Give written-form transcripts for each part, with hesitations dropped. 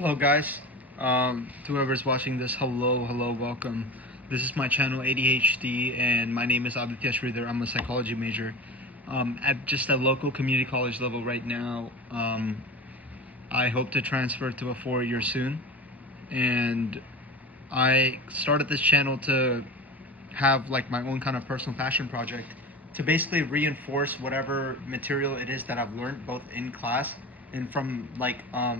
Hello guys, to whoever's watching this, hello, welcome. This is my channel ADHD and my name is Aditya Sridhar. I'm a psychology major at just a local community college level right now. I hope to transfer to a 4-year soon, and I started this channel to have like my own kind of personal passion project to basically reinforce whatever material it is that I've learned both in class and from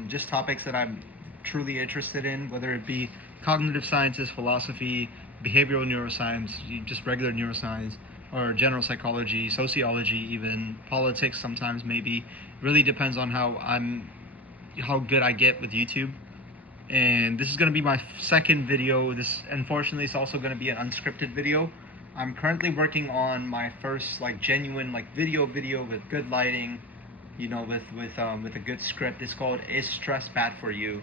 just topics that I'm truly interested in, whether it be cognitive sciences, philosophy, behavioral neuroscience, just regular neuroscience, or general psychology, sociology, even politics sometimes maybe. Really depends on how good I get with YouTube. And this is going to be my second video. This unfortunately is also going to be an unscripted video. I'm currently working on my first genuine video with good lighting, with a good script. It's called "Is Stress Bad for You?"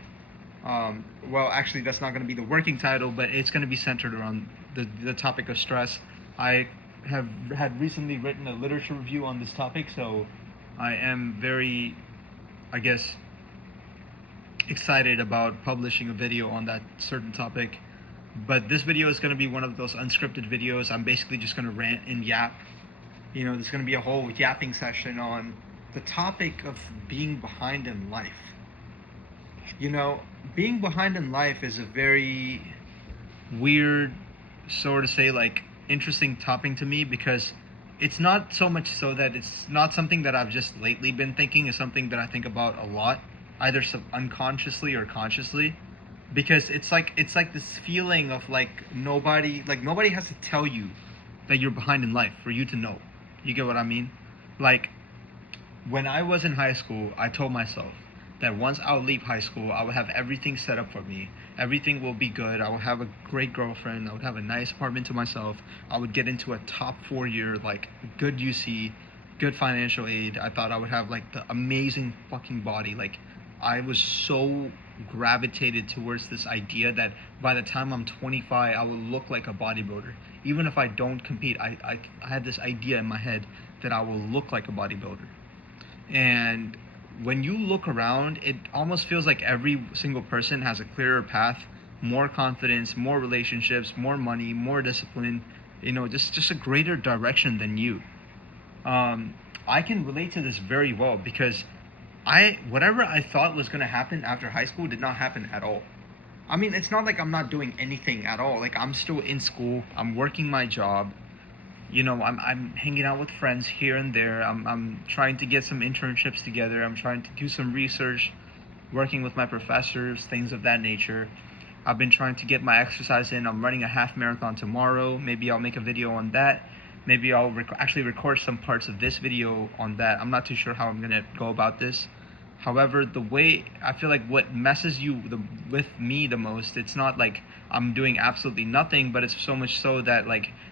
Well, actually, that's not going to be the working title, but it's going to be centered around the topic of stress. I have had recently written a literature review on this topic, so I am very, I guess, excited about publishing a video on that certain topic. But this video is going to be one of those unscripted videos. I'm basically just going to rant and yap. There's going to be a whole yapping session on the topic of being behind in life. Being behind in life is a very weird, sort of say, interesting topic to me, because it's not so much so that it's not something that I've just lately been thinking. It's something that I think about a lot, either unconsciously or consciously, because it's like this feeling of nobody has to tell you that you're behind in life for you to know. You get what I mean? When I was in high school, I told myself that once I'll leave high school, I will have everything set up for me. Everything will be good. I will have a great girlfriend. I would have a nice apartment to myself. I would get into a top 4-year, good UC, good financial aid. I thought I would have the amazing fucking body. I was so gravitated towards this idea that by the time I'm 25, I will look like a bodybuilder. Even if I don't compete, I had this idea in my head that I will look like a bodybuilder. And when you look around, it almost feels like every single person has a clearer path, more confidence, more relationships, more money, more discipline, just a greater direction than you. I can relate to this very well, because whatever I thought was going to happen after high school did not happen at all. I mean, it's not like I'm not doing anything at all. I'm still in school. I'm working my job. I'm hanging out with friends here and there. I'm trying to get some internships together. I'm trying to do some research, working with my professors, things of that nature. I've been trying to get my exercise in. I'm running a half marathon tomorrow. Maybe I'll make a video on that. Maybe I'll actually record some parts of this video on that. I'm not too sure how I'm going to go about this. However, the way I feel what messes with me the most, it's not I'm doing absolutely nothing, but it's so much so that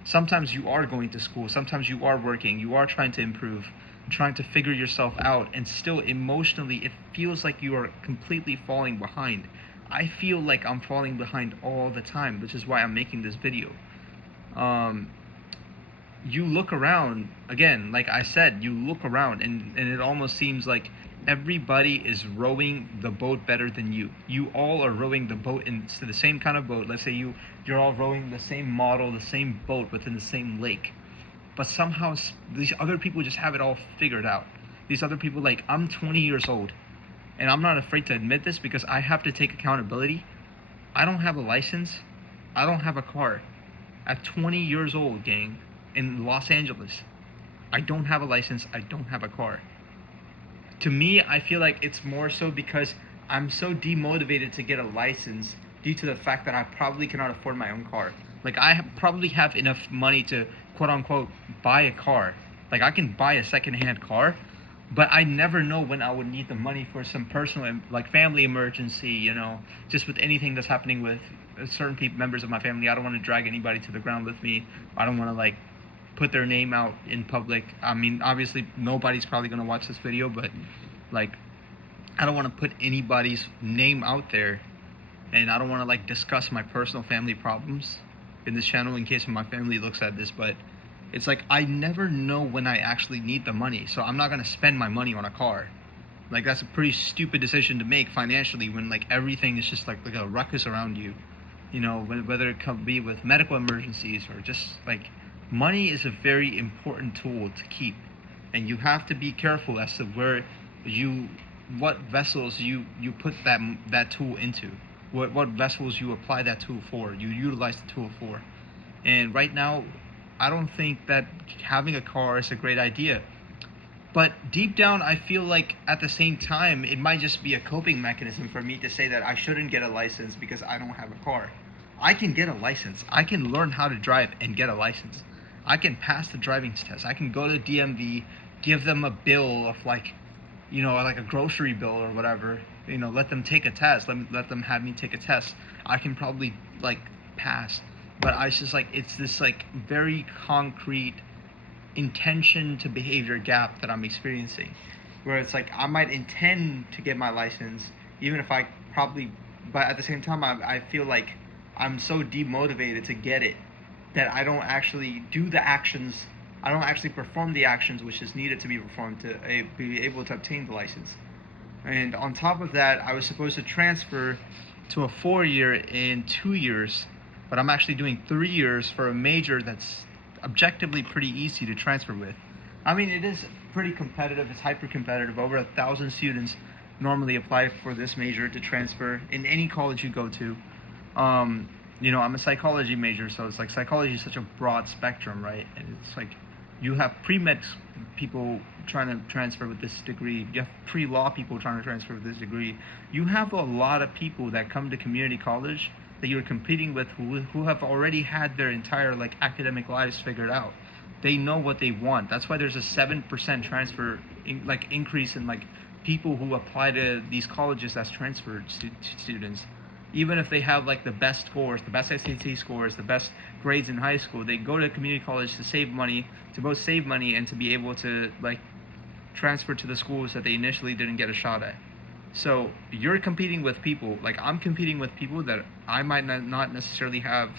sometimes you are going to school, sometimes you are working, you are trying to improve, trying to figure yourself out, and still emotionally it feels like you are completely falling behind. I feel like I'm falling behind all the time, which is why I'm making this video. You look around, again, like I said, you look around and it almost seems like everybody is rowing the boat better than you. You all are rowing the boat into the same kind of boat. Let's say you're all rowing the same model, the same boat within the same lake. But somehow these other people just have it all figured out. These other people, I'm 20 years old, and I'm not afraid to admit this because I have to take accountability. I don't have a license. I don't have a car. At 20 years old, gang, in Los Angeles, I don't have a license. I don't have a car. To me, I feel like it's more so because I'm so demotivated to get a license due to the fact that I probably cannot afford my own car. I probably have enough money to quote unquote buy a car. I can buy a secondhand car, but I never know when I would need the money for some personal family emergency, just with anything that's happening with certain members of my family. I don't want to drag anybody to the ground with me. I don't want to put their name out in public. I mean, obviously nobody's probably going to watch this video, but I don't want to put anybody's name out there, and I don't want to discuss my personal family problems in this channel in case my family looks at this. But it's I never know when I actually need the money, so I'm not going to spend my money on a car. Like that's a pretty stupid decision to make financially when like everything is just like a ruckus around you. You know, whether it could be with medical emergencies or just like money is a very important tool to keep, and you have to be careful as to where you what vessels you put that tool into, what vessels you apply that tool for, you utilize the tool for. And right now, I don't think that having a car is a great idea. But deep down, I feel like at the same time, it might just be a coping mechanism for me to say that I shouldn't get a license because I don't have a car. I can get a license. I can learn how to drive and get a license. I can pass the driving test. I can go to DMV, give them a bill of like, like a grocery bill or whatever. Let them take a test. Let them have me take a test. I can probably like pass. But I just like it's this like very concrete intention to behavior gap that I'm experiencing, where it's like I might intend to get my license, even if I probably, but at the same time, I feel like I'm so demotivated to get it that I don't actually do the actions, I don't actually perform the actions which is needed to be performed to be able to obtain the license. And on top of that, I was supposed to transfer to a 4-year in 2 years, but I'm actually doing 3 years for a major that's objectively pretty easy to transfer with. I mean, it is pretty competitive. It's hyper competitive. Over 1,000 students normally apply for this major to transfer in any college you go to. I'm a psychology major, so it's like psychology is such a broad spectrum, right? And it's like you have pre-med people trying to transfer with this degree. You have pre-law people trying to transfer with this degree. You have a lot of people that come to community college that you're competing with who have already had their entire like academic lives figured out. They know what they want. That's why there's a 7% transfer increase in like people who apply to these colleges as transferred students. Even if they have like the best scores, the best SAT scores, the best grades in high school, they go to community college to save money, to both save money and to be able to like transfer to the schools that they initially didn't get a shot at. So you're competing with people, like I'm competing with people that I might not necessarily have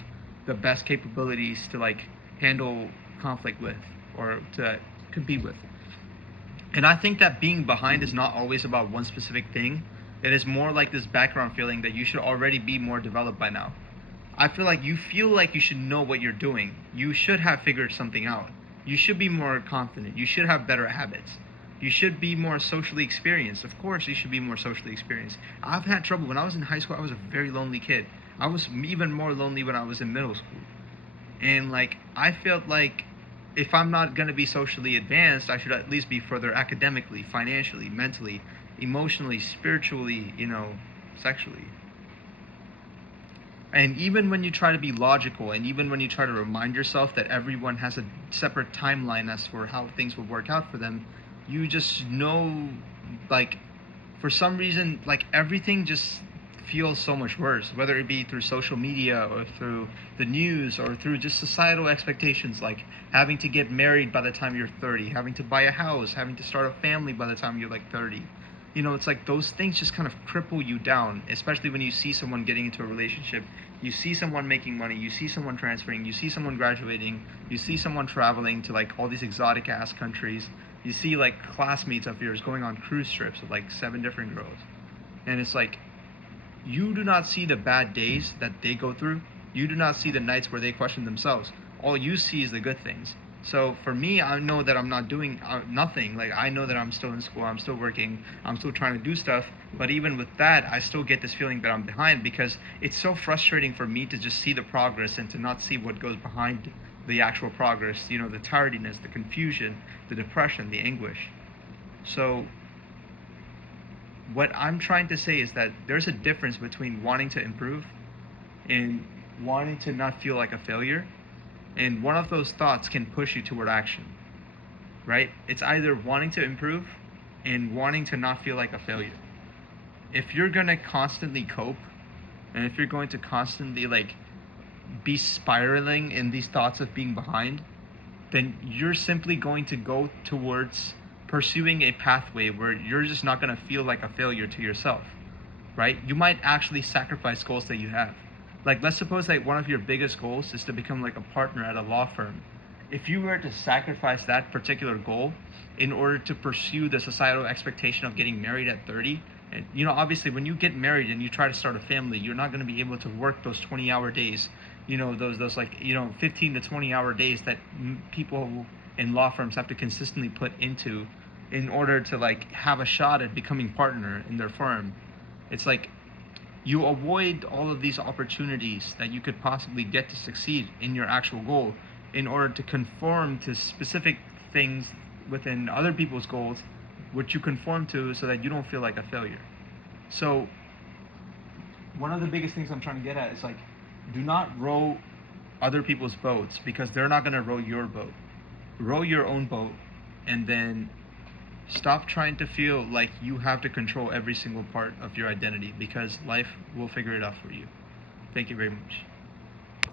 the best capabilities to like handle conflict with or to compete with. And I think that being behind is not always about one specific thing. It is more like this background feeling that you should already be more developed by now. I feel like you should know what you're doing. You should have figured something out. You should be more confident. You should have better habits. You should be more socially experienced. Of course, you should be more socially experienced. I've had trouble. When I was in high school, I was a very lonely kid. I was even more lonely when I was in middle school. And like, I felt like if I'm not going to be socially advanced, I should at least be further academically, financially, mentally, emotionally, spiritually, sexually. And even when you try to be logical, and even when you try to remind yourself that everyone has a separate timeline as for how things will work out for them, you just know, like, for some reason, like, everything just feels so much worse, whether it be through social media or through the news or through just societal expectations, like having to get married by the time you're 30, having to buy a house, having to start a family by the time you're like 30. It's like those things just kind of cripple you down, especially when you see someone getting into a relationship, you see someone making money, you see someone transferring, you see someone graduating, you see someone traveling to like all these exotic ass countries, you see like classmates of yours going on cruise trips with like 7 different girls. And it's like, you do not see the bad days that they go through. You do not see the nights where they question themselves. All you see is the good things. So for me, I know that I'm not doing nothing. Like, I know that I'm still in school, I'm still working, I'm still trying to do stuff. But even with that, I still get this feeling that I'm behind, because it's so frustrating for me to just see the progress and to not see what goes behind the actual progress. The tardiness, the confusion, the depression, the anguish. So what I'm trying to say is that there's a difference between wanting to improve and wanting to not feel like a failure. And one of those thoughts can push you toward action, right? It's either wanting to improve and wanting to not feel like a failure. If you're going to constantly cope, and if you're going to constantly like be spiraling in these thoughts of being behind, then you're simply going to go towards pursuing a pathway where you're just not going to feel like a failure to yourself, right? You might actually sacrifice goals that you have. Like, let's suppose that one of your biggest goals is to become like a partner at a law firm. If you were to sacrifice that particular goal in order to pursue the societal expectation of getting married at 30. And obviously when you get married and you try to start a family, you're not going to be able to work those 20-hour days, those like 15 to 20-hour days that people in law firms have to consistently put into in order to like have a shot at becoming partner in their firm. It's like you avoid all of these opportunities that you could possibly get to succeed in your actual goal in order to conform to specific things within other people's goals, which you conform to so that you don't feel like a failure. So one of the biggest things I'm trying to get at is like, do not row other people's boats, because they're not going to row your boat. Row your own boat, and then stop trying to feel like you have to control every single part of your identity, because life will figure it out for you. Thank you very much.